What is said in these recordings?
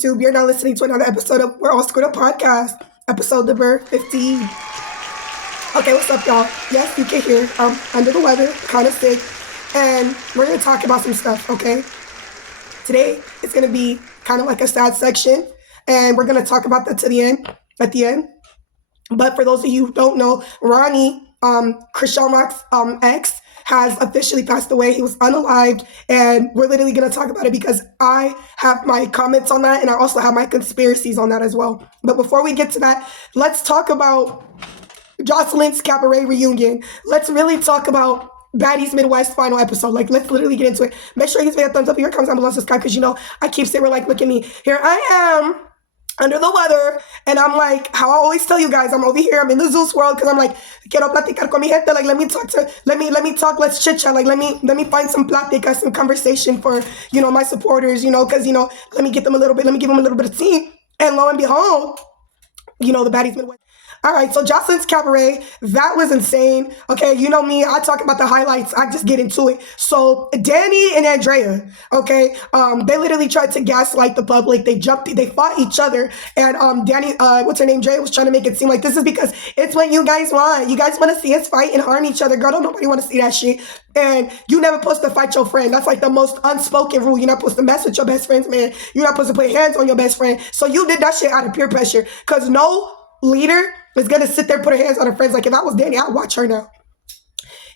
YouTube. You're now listening to another episode of We're All Screwed Up Podcast, episode number 15. Okay, what's up, y'all? Yes, you can hear. I'm under the weather, kind of sick, and we're going to talk about some stuff, okay? Today, it's going to be kind of like a sad section, and we're going to talk about that at the end. But for those of you who don't know, Ronnie, Chriseansrock's ex, has officially passed away. He was unalived, and we're literally going to talk about it because I have my comments on that, and I also have my conspiracies on that as well. But before we get to that, let's talk about JOSELINESCABERET reunion. Let's really talk about Baddies Midwest final episode. Like, let's literally get into it. Make sure you give me a thumbs up. Here comes Ambulance Sky, because you know I keep saying, we're like, look at me. Here I am, under the weather, and I'm like, how I always tell you guys, I'm over here, I'm in the Zeus world, because I'm like, quiero platicar con mi gente, like, let me talk, let's chit chat, like, let me find some platica, some conversation for, you know, my supporters, you know, because, you know, let me give them a little bit of tea, and lo and behold, you know, the Baddies Midwest. All right, so JOSELINESCABERET, that was insane. Okay, you know me, I talk about the highlights. I just get into it. So Danny and Andrea, okay, they literally tried to gaslight the public. They fought each other. And Danny, what's her name, Drea, was trying to make it seem like this is because it's what you guys want. You guys want to see us fight and harm each other. Girl, don't nobody want to see that shit. And you never supposed to fight your friend. That's like the most unspoken rule. You're not supposed to mess with your best friends, man. You're not supposed to put hands on your best friend. So you did that shit out of peer pressure, because no leader is gonna sit there and put her hands on her friends. Like, if I was Danny, I'd watch her now.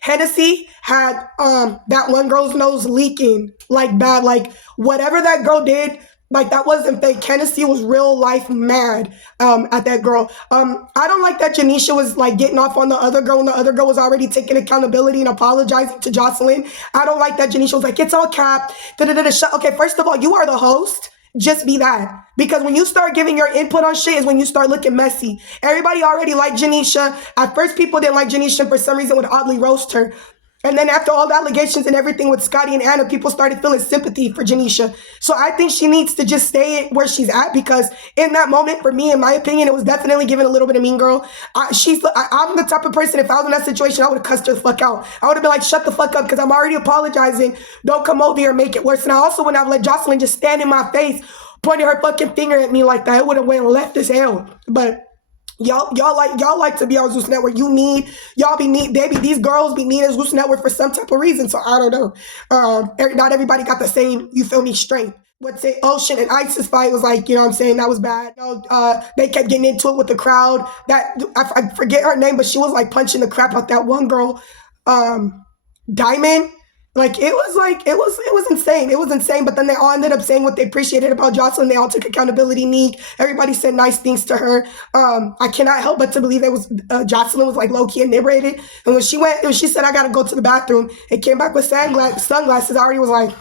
Hennessy had that one girl's nose leaking like bad. Like, whatever that girl did, like, that wasn't fake. Hennessy was real life mad at that girl. I don't like that Janisha was like getting off on the other girl, and the other girl was already taking accountability and apologizing to Jocelyn. I don't like that Janisha was like, it's all cap. Okay, first of all, you are the host. Just be that. Because when you start giving your input on shit is when you start looking messy. Everybody already liked Janisha. At first, people didn't like Janisha, and for some reason would oddly roast her. And then after all the allegations and everything with Scotty and Anna, people started feeling sympathy for Janisha. So I think she needs to just stay where she's at, because in that moment, for me, in my opinion, it was definitely giving a little bit of mean girl. I'm the type of person, if I was in that situation, I would have cussed her the fuck out. I would have been like, shut the fuck up, because I'm already apologizing. Don't come over here and make it worse. And I also wouldn't have let Jocelyn just stand in my face, pointing her fucking finger at me like that. It would have went left as hell. But y'all like to be on Zeus Network. Baby, these girls be needing Zeus Network for some type of reason. So I don't know. Not everybody got the same, you feel me, strength. What's it? Ocean and Isis fight was like, you know what I'm saying? That was bad. You know, they kept getting into it with the crowd. I forget her name, but she was like punching the crap out that one girl, Diamond. Like, it was insane. It was insane. But then they all ended up saying what they appreciated about Jocelyn. They all took accountability. Neek. Everybody said nice things to her. I cannot help but to believe Jocelyn was like low-key inebriated. And when she said, I gotta go to the bathroom, it came back with sunglasses. I already was like,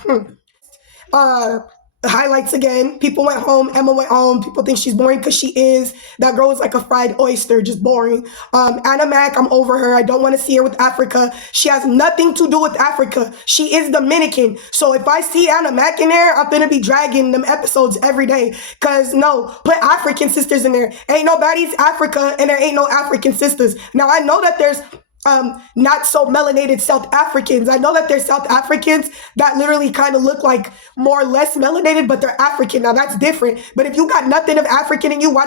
highlights again. People went home. Emma went home. People think she's boring because she is. That girl is like a fried oyster, just boring. Anna Mac, I'm over her. I don't want to see her with Africa. She has nothing to do with Africa. She is Dominican. So if I see Anna Mac in there, I'm gonna be dragging them episodes every day. Cause no, put African sisters in there. Ain't no Baddies Africa, and there ain't no African sisters. Now I know that there's not so melanated South Africans. I know that there's South Africans that literally kind of look like more or less melanated, but they're African. Now that's different. But if you got nothing of African in you, why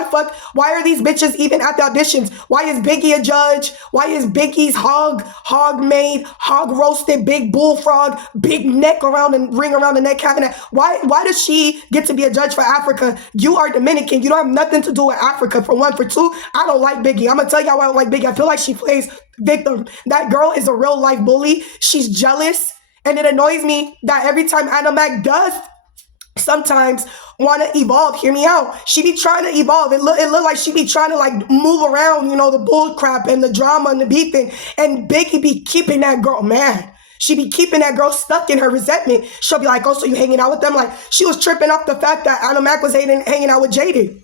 are these bitches even at the auditions? Why is Biggie a judge? Why is Biggie's hog made, hog roasted, big bullfrog, big neck around and ring around the neck having that? Why does she get to be a judge for Africa? You are Dominican. You don't have nothing to do with Africa, for one. For two, I don't like Biggie. I'm gonna tell y'all why I don't like Biggie. I feel like she plays victim. That girl is a real life bully. She's jealous, and it annoys me that every time Anna Mac does sometimes want to evolve, hear me out, she be trying to evolve. It look like she be trying to like move around, you know, the bull crap and the drama and the beefing, and Biggie be keeping that girl mad. She be keeping that girl stuck in her resentment. She'll be like, oh, so you hanging out with them? Like, she was tripping off the fact that Anna Mac was hanging out with Jaden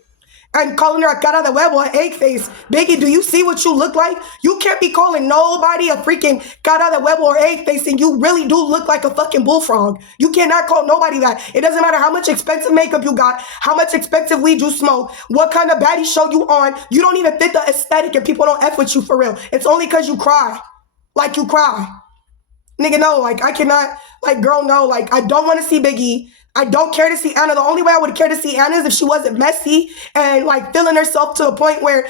and calling her a cara de huevo, an egg face. Biggie, do you see what you look like? You can't be calling nobody a freaking cara de huevo or egg face, and you really do look like a fucking bullfrog. You cannot call nobody that. It doesn't matter how much expensive makeup you got, how much expensive weed you smoke, what kind of baddie show you on. You don't even fit the aesthetic, and people don't F with you for real. It's only because you cry. Like, you cry. Nigga, no, like, I cannot, like, girl, no, like, I don't want to see Biggie. I don't care to see Anna. The only way I would care to see Anna is if she wasn't messy and like feeling herself to a point where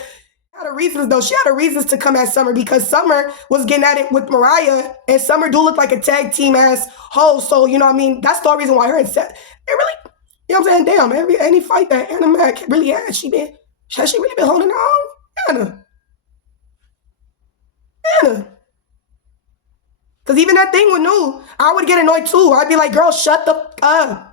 had her reasons though. She had her reasons to come at Summer because Summer was getting at it with Mariah, and Summer do look like a tag team ass hoe. So you know what I mean. That's the whole reason why her and Seth. It really, you know what I'm saying. Damn, any fight that Anna Mac really had, has she really been holding on? Anna. Because even that thing with Nu, I would get annoyed too. I'd be like, girl, shut the up.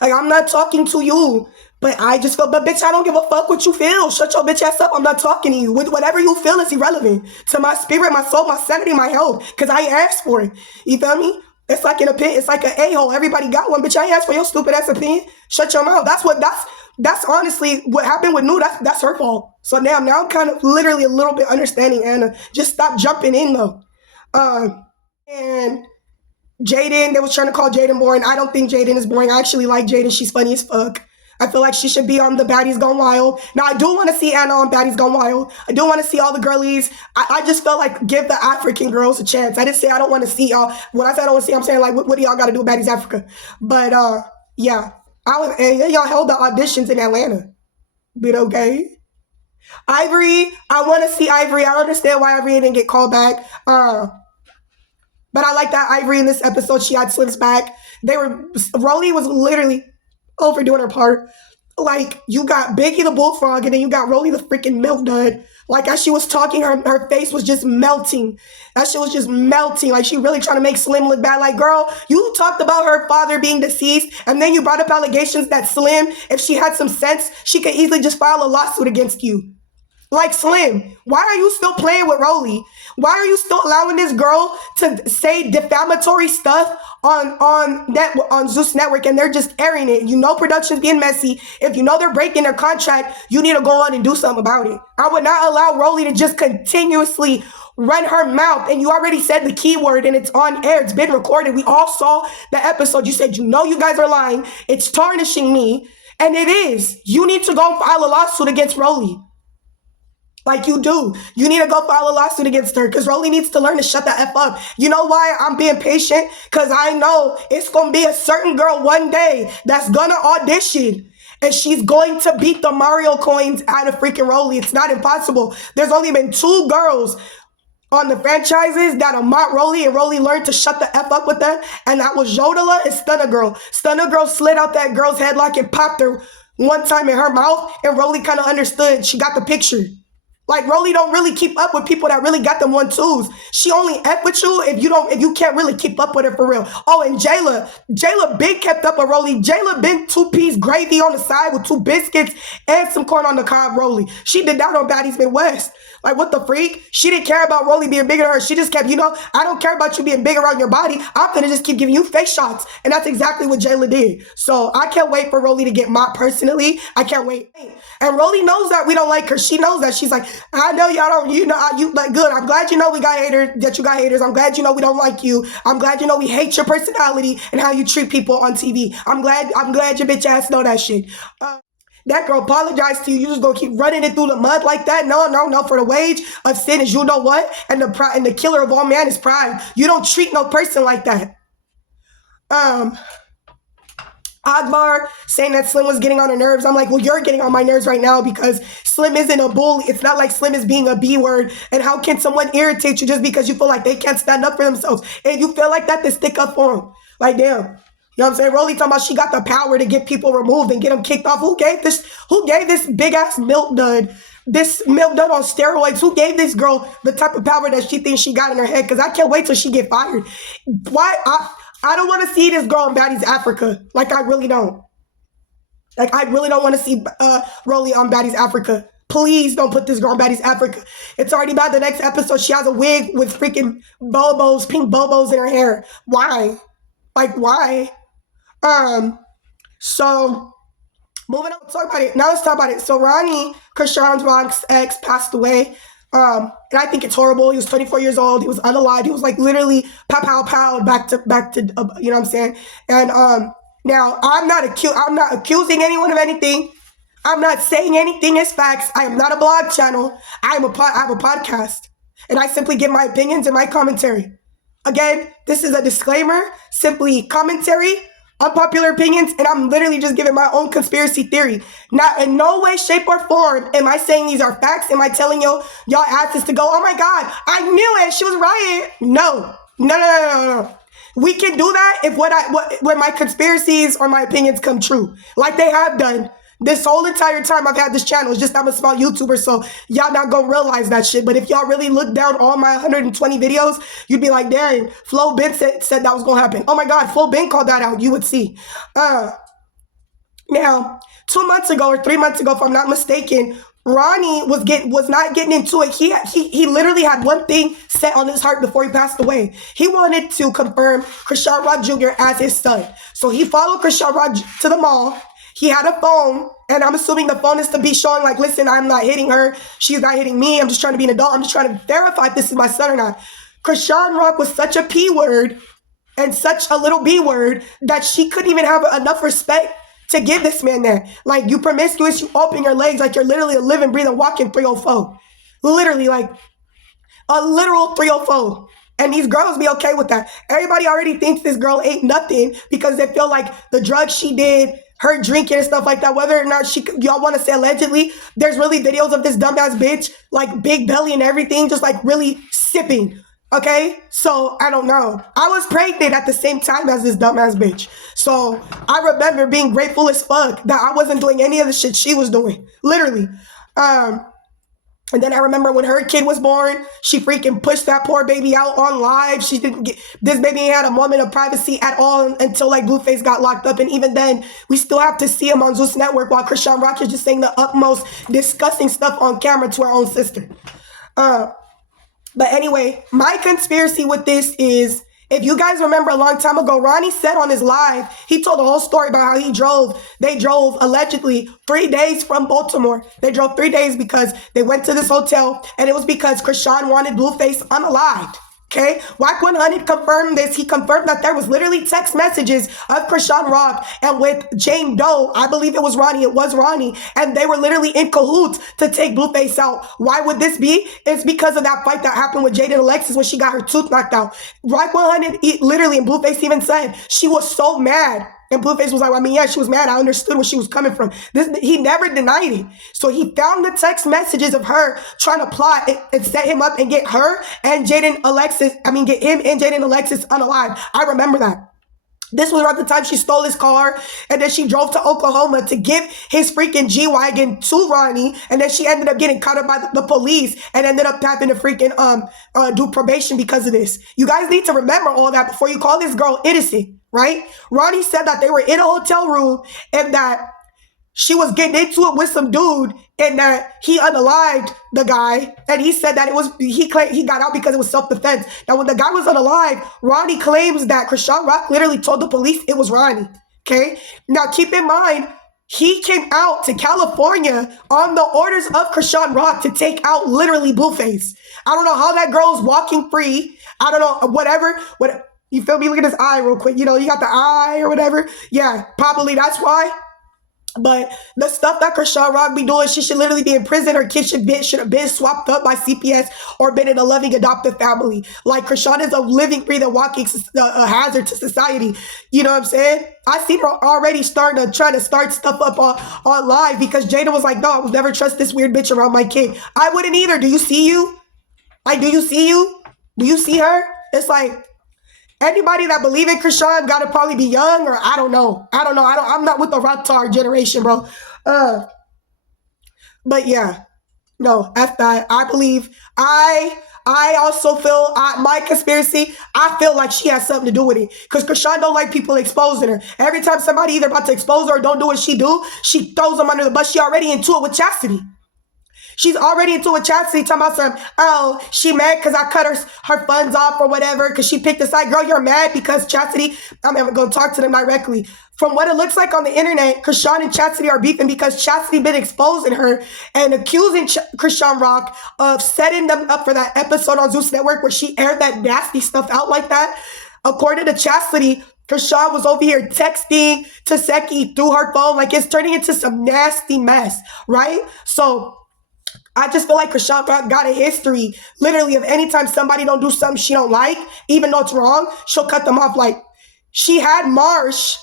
Like, I'm not talking to you. But I just feel, but bitch, I don't give a fuck what you feel. Shut your bitch ass up. I'm not talking to you. Whatever you feel is irrelevant to my spirit, my soul, my sanity, my health. Because I asked for it. You feel me? It's like an opinion. It's like an a-hole. Everybody got one. Bitch, I asked for your stupid ass opinion. Shut your mouth. That's honestly what happened with Nu. That's her fault. So now I'm kind of literally a little bit understanding Anna. Just stop jumping in though. And Jaden, they was trying to call Jaden boring. I don't think Jaden is boring. I actually like Jaden. She's funny as fuck. I feel like she should be on the Baddies Gone Wild. Now, I do want to see Anna on Baddies Gone Wild. I do want to see all the girlies. I just felt like give the African girls a chance. I didn't say I don't want to see y'all. When I said I don't want to see, I'm saying like, what do y'all got to do with Baddies Africa? But yeah, and y'all held the auditions in Atlanta. But okay. Ivory, I want to see Ivory. I don't understand why Ivory didn't get called back. But I like that Ivory in this episode, she had Slim's back. Rolly was literally overdoing her part. Like, you got Biggie the Bullfrog, and then you got Rolly the freaking milk dud. Like, as she was talking, her face was just melting. That shit was just melting. Like, she really trying to make Slim look bad. Like, girl, you talked about her father being deceased, and then you brought up allegations that Slim, if she had some sense, she could easily just file a lawsuit against you. Like, Slim, why are you still playing with Rolly? Why are you still allowing this girl to say defamatory stuff on Zeus Network, and they're just airing it? You know production's being messy. If you know they're breaking their contract, you need to go on and do something about it. I would not allow Rolly to just continuously run her mouth, and you already said the keyword, and it's on air. It's been recorded. We all saw the episode. You said, you know you guys are lying. It's tarnishing me, and it is. You need to go file a lawsuit against Rolly. Like you do. You need to go file a lawsuit against her because Rolly needs to learn to shut the F up. You know why I'm being patient? Because I know it's going to be a certain girl one day that's going to audition. And she's going to beat the Mario coins out of freaking Rolly. It's not impossible. There's only been 2 girls on the franchises that are mock Rolly, and Rolly learned to shut the F up with them. And that was Jodela and Stunner Girl. Stunner Girl slid out that girl's headlock and popped her one time in her mouth. And Rolly kind of understood. She got the picture. Like, Rolly don't really keep up with people that really got them 1-2s. She only F with you if you can't really keep up with her for real. Oh, and Jayla been kept up with Rolly. Jayla been 2-piece gravy on the side with 2 biscuits and some corn on the cob Rolly. She did that on Baddies Midwest. Like, what the freak? She didn't care about Rolly being bigger than her. She just kept, I don't care about you being bigger on your body. I'm gonna just keep giving you face shots. And that's exactly what Jayla did. So I can't wait for Rolly to get mocked personally. I can't wait. And Rolly knows that we don't like her. She knows that. She's like, I know y'all don't, you like, good. I'm glad you know we got haters, that you got haters. I'm glad you know we don't like you. I'm glad you know we hate your personality and how you treat people on TV. I'm glad your bitch ass know that shit. That girl apologized to you. You just gonna keep running it through the mud like that? No. For the wage of sin is, you know what? And the killer of all man is pride. You don't treat no person like that. Akbar saying that Slim was getting on her nerves. I'm like, well, you're getting on my nerves right now because Slim isn't a bully. It's not like Slim is being a B word. And how can someone irritate you just because you feel like they can't stand up for themselves? And you feel like that, to stick up for them. Like, damn. You know what I'm saying? Rolly talking about she got the power to get people removed and get them kicked off. Who gave this big ass milk dud? This milk dud on steroids? Who gave this girl the type of power that she thinks she got in her head? Because I can't wait till she get fired. Why? I don't want to see this girl in Baddies Africa. Like, I really don't. Like, I really don't want to see Rolly on Baddies Africa. Please don't put this girl on Baddies Africa. It's already about the next episode. She has a wig with freaking bobos, pink bobos in her hair. Why? Like, why? So moving on, talk about it. Now let's talk about it. So Ronnie, Chriseansrock's ex, passed away. And I think it's horrible. He was 24 years old. He was unalive. He was like literally pow back to you know what I'm saying? And now I'm not accusing anyone of anything. I'm not saying anything as facts. I am not a blog channel. I have a podcast, and I simply give my opinions and my commentary. Again, this is a disclaimer, simply commentary. unpopular opinions, and I'm literally just giving my own conspiracy theory. Not in no way, shape, or form am I saying these are facts. Am I telling y'all asses to go, oh my God, I knew it, she was right. No. No. We can do that if when my conspiracies or my opinions come true, like they have done this whole entire time I've had this channel. It's just I'm a small YouTuber, so y'all not gonna realize that shit. But if y'all really look down all my 120 videos, you'd be like, dang, Flo Ben said that was gonna happen. Oh my God, Flo Ben called that out. You would see. Now, 2 months ago or 3 months ago, if I'm not mistaken, Ronnie was not getting into it. He literally had one thing set on his heart before he passed away. He wanted to confirm Chriseansrock Jr. as his son. So he followed Chriseansrock to the mall. He had a phone, and I'm assuming the phone is to be showing like, listen, I'm not hitting her. She's not hitting me. I'm just trying to be an adult. I'm just trying to verify if this is my son or not. Chriseansrock was such a P word and such a little B word that she couldn't even have enough respect to give this man there. Like, you promiscuous, you open your legs like you're literally a living, breathing, walking 304. Literally, like a literal 304. And these girls be okay with that. Everybody already thinks this girl ain't nothing because they feel like the drugs she did, her drinking and stuff like that, whether or not y'all want to say allegedly, there's really videos of this dumbass bitch, like big belly and everything, just like really sipping. Okay, so I don't know. I was pregnant at the same time as this dumbass bitch. So I remember being grateful as fuck that I wasn't doing any of the shit she was doing. Literally. And then I remember when her kid was born, she freaking pushed that poor baby out on live. She didn't get, this baby ain't had a moment of privacy at all until like Blueface got locked up. And even then, we still have to see him on Zeus Network while Chriseansrock is just saying the utmost disgusting stuff on camera to her own sister. But anyway, my conspiracy with this is, if you guys remember a long time ago, Ronnie said on his live, he told the whole story about how they drove allegedly 3 days from Baltimore. They drove 3 days because they went to this hotel, and it was because Chrisean wanted Blueface unalived. Okay, Wack 100 confirmed this. He confirmed that there was literally text messages of Chriseansrock and with Jane Doe. I believe it was Ronnie. It was Ronnie. And they were literally in cahoots to take Blueface out. Why would this be? It's because of that fight that happened with Jade and Alexis when she got her tooth knocked out. Wack 100 literally, and Blueface even said she was so mad. And Blueface was like, I mean, yeah, she was mad. I understood where she was coming from. He never denied it. So he found the text messages of her trying to plot and set him up and get her and get him and Jaden Alexis unalived. I remember that. This was around the time she stole his car, and then she drove to Oklahoma to give his freaking G-Wagon to Ronnie, and then she ended up getting caught up by the police and ended up having to freaking do probation because of this. You guys need to remember all that before you call this girl innocent, right? Ronnie said that they were in a hotel room and that she was getting into it with some dude and that he unalived the guy. And he said that he got out because it was self-defense. Now, when the guy was unalived, Ronnie claims that Chriseansrock literally told the police it was Ronnie. Okay? Now, keep in mind, he came out to California on the orders of Chriseansrock to take out literally Blueface. I don't know how that girl's walking free. I don't know, whatever. You feel me? Look at his eye real quick. You know, you got the eye or whatever. Yeah, probably that's why. But the stuff that Chriseansrock be doing, she should literally be in prison. Her kid should have been swapped up by CPS or been in a loving adoptive family. Like, Chrisean is a living, breathing, walking hazard to society. You know what I'm saying? I see her already trying to start stuff up on live because Jada was like, no, I would never trust this weird bitch around my kid. I wouldn't either. Do you see you? Like, do you see you? Do you see her? It's like, anybody that believe in Chrisean gotta probably be young, or I don't know. I'm not with the Rockstar generation, bro. But yeah, no, F that. I believe I also feel my conspiracy. I feel like she has something to do with it because Chrisean don't like people exposing her. Every time somebody either about to expose her or don't do what she do, she throws them under the bus. She already into it with Chastity. She's already into a Chastity talking about some, oh, she mad because I cut her funds off or whatever because she picked a side. Girl, you're mad because Chastity, I'm going to talk to them directly. From what it looks like on the internet, Chrisean and Chastity are beefing because Chastity been exposing her and accusing Chriseansrock of setting them up for that episode on Zeus Network where she aired that nasty stuff out like that. According to Chastity, Chrisean was over here texting Taseki through her phone. Like, it's turning into some nasty mess, right? So I just feel like Chriseansrock got a history, literally, of anytime somebody don't do something she don't like, even though it's wrong, she'll cut them off. Like, she had Marsh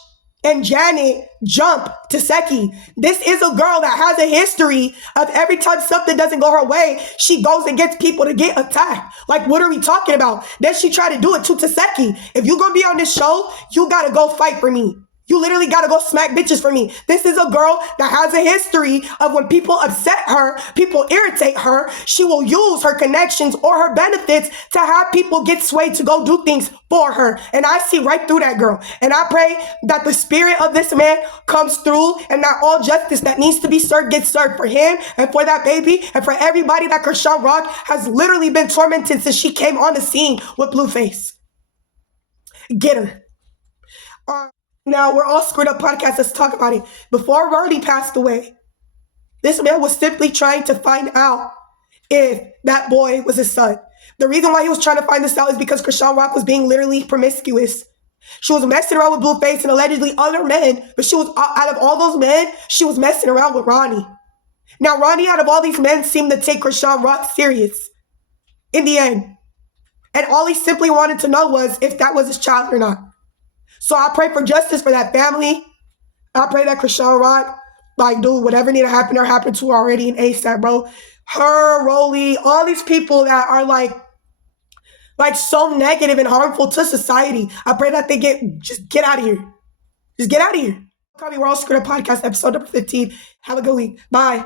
and Janet jump to Seki. This is a girl that has a history of every time something doesn't go her way, she goes and gets people to get attacked. Like, what are we talking about? Then she tried to do it to Taseki. If you're gonna be on this show, you gotta go fight for me. You literally gotta go smack bitches for me. This is a girl that has a history of when people upset her, people irritate her, she will use her connections or her benefits to have people get swayed to go do things for her. And I see right through that girl. And I pray that the spirit of this man comes through and that all justice that needs to be served gets served for him and for that baby and for everybody that Chriseansrock has literally been tormented since she came on the scene with Blueface. Get her. Now, we're all screwed up podcast. Let's talk about it. Before Ronnie passed away, this man was simply trying to find out if that boy was his son. The reason why he was trying to find this out is because Chriseansrock was being literally promiscuous. She was messing around with Blueface and allegedly other men, but she was, out of all those men, she was messing around with Ronnie. Now, Ronnie, out of all these men, seemed to take Chriseansrock serious in the end. And all he simply wanted to know was if that was his child or not. So I pray for justice for that family. I pray that Chriseansrock, like, dude, whatever need to happen or happened to her already in ASAP, bro. Her, Rolly, all these people that are like so negative and harmful to society. I pray that they just get out of here. Just get out of here. We're all screwed up podcast, episode number 15. Have a good week. Bye.